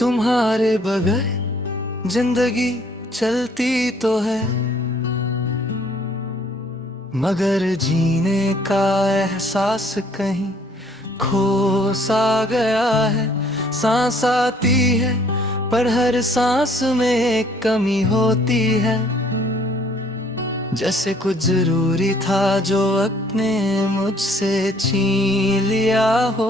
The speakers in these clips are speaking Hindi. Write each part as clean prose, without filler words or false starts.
तुम्हारे बगैर जिंदगी चलती तो है, मगर जीने का एहसास कहीं खो सा गया है। सांस आती है पर हर सांस में एक कमी होती है, जैसे कुछ जरूरी था जो अपने मुझसे छीन लिया हो।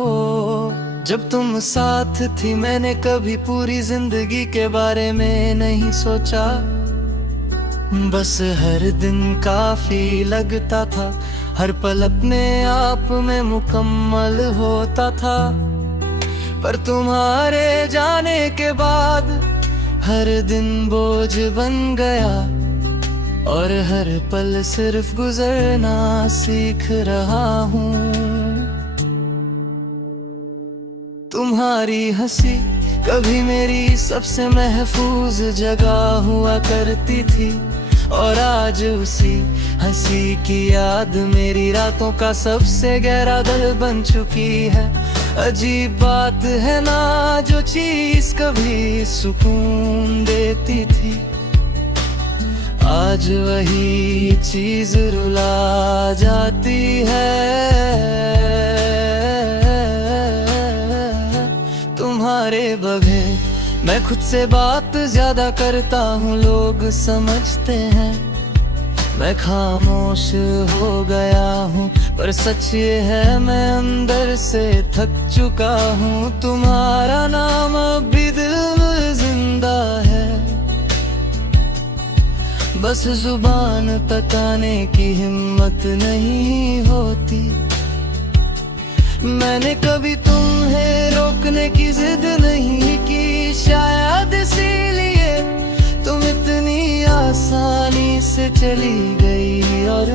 जब तुम साथ थी मैंने कभी पूरी जिंदगी के बारे में नहीं सोचा, बस हर दिन काफी लगता था, हर पल अपने आप में मुकम्मल होता था। पर तुम्हारे जाने के बाद हर दिन बोझ बन गया, और हर पल सिर्फ गुजरना सीख रहा हूँ। तुम्हारी हंसी कभी मेरी सबसे महफूज जगह हुआ करती थी, और आज उसी हंसी की याद मेरी रातों का सबसे गहरा दर्द बन चुकी है। अजीब बात है ना, जो चीज कभी सुकून देती थी, आज वही चीज रुला जाती है। तुम्हारे बगैर मैं खुद से बात ज्यादा करता हूँ, लोग समझते हैं मैं खामोश हो गया हूँ, पर सच ये है मैं अंदर से थक चुका हूँ। तुम्हारा नाम अब भी दिल में जिंदा है, बस जुबान बताने की हिम्मत नहीं होती। मैंने कभी तुम्हें रोकने की जिद नहीं की, शायद इसीलिए तुम इतनी आसानी से चली गई, और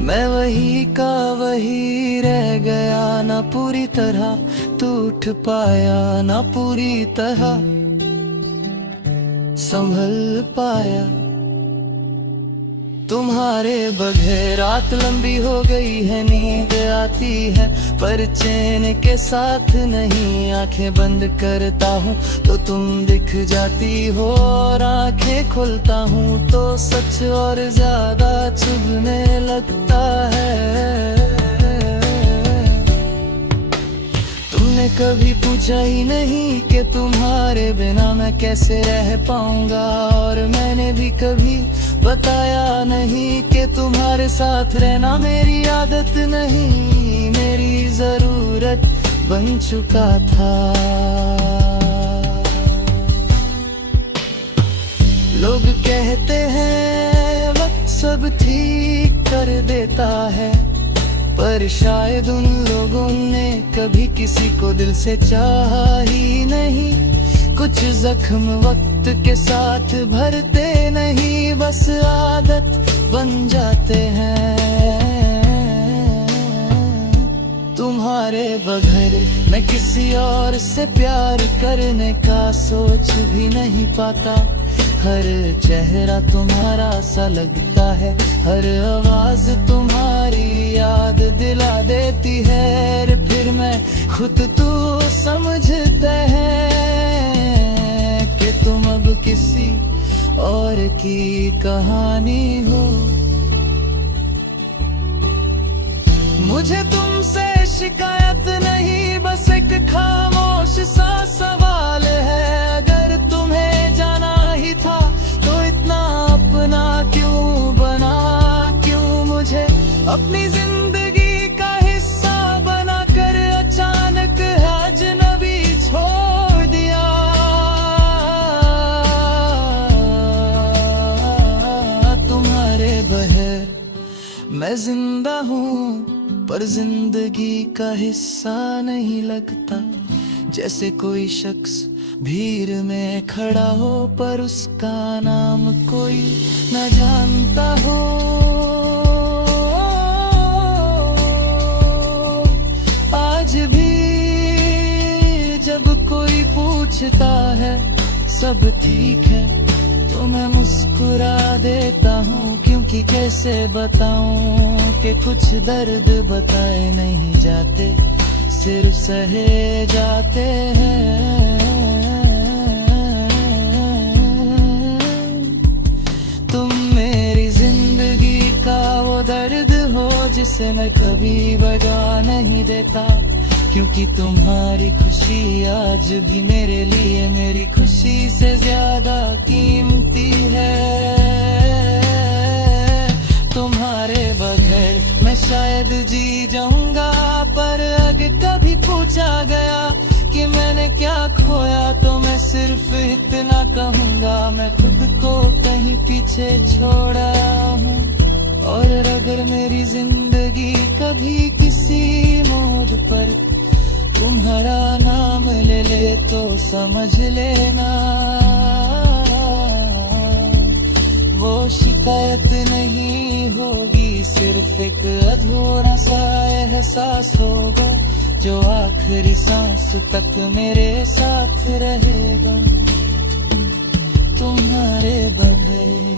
मैं वही का वही रह गया, ना पूरी तरह टूट पाया, ना पूरी तरह संभल पाया। तुम्हारे बगैर रात लंबी हो गई है, नींद आती है पर चैन के साथ नहीं। आंखें बंद करता हूँ तो तुम दिख जाती हो, और आंखें खोलता हूँ तो सच और ज्यादा चुभने लगता है। तुमने कभी पूछा ही नहीं कि तुम्हारे बिना मैं कैसे रह पाऊंगा, और मैंने भी कभी बताया नहीं कि तुम्हारे साथ रहना मेरी आदत नहीं, मेरी जरूरत बन चुका था। लोग कहते हैं वक्त सब ठीक कर देता है, पर शायद उन लोगों ने कभी किसी को दिल से चाहा ही नहीं। कुछ जख्म वक्त के साथ भरते नहीं, बस आदत बन जाते हैं। तुम्हारे बगैर मैं किसी और से प्यार करने का सोच भी नहीं पाता। हर चेहरा तुम्हारा सा लगता है, हर आवाज तुम्हारी याद दिला देती है। फिर मैं खुद तो समझते हैं कि तुम अब किसी और की कहानी हो। मुझे तुमसे शिकायत नहीं, बस एक खामोश सा सवाल है। अगर तुम्हें जाना ही था तो इतना अपना क्यों बना, क्यों मुझे अपनी जिंदगी का हिस्सा बनाकर अचानक अजनबी छोड़ दिया। तुम्हारे बगैर मैं जिंदा हूँ पर जिंदगी का हिस्सा नहीं लगता, जैसे कोई शख्स भीड़ में खड़ा हो पर उसका नाम कोई न जानता हो। आज भी जब कोई पूछता है सब ठीक है तो मैं मुस्कुरा देता हूँ, क्योंकि कैसे बताऊँ कि कुछ दर्द बताए नहीं जाते, सिर्फ सहे जाते हैं। तुम मेरी जिंदगी का वो दर्द हो जिसे मैं कभी बता नहीं देता, क्योंकि तुम्हारी खुशी आज भी मेरे लिए मेरी खुशी से ज्यादा कीमती है। तुम्हारे बगैर मैं शायद जी जाऊंगा, पर अगर कभी पूछा गया कि मैंने क्या खोया तो मैं सिर्फ इतना कहूंगा, मैं खुद को कहीं पीछे छोड़ा हूँ। और अगर मेरी जिंदगी कभी किसी मोड़ पर तुम्हारा नाम ले ले तो समझ लेना वो शिकायत नहीं होगी, सिर्फ एक अधूरा सा एहसास होगा जो आखिरी सांस तक मेरे साथ रहेगा। तुम्हारे बगैर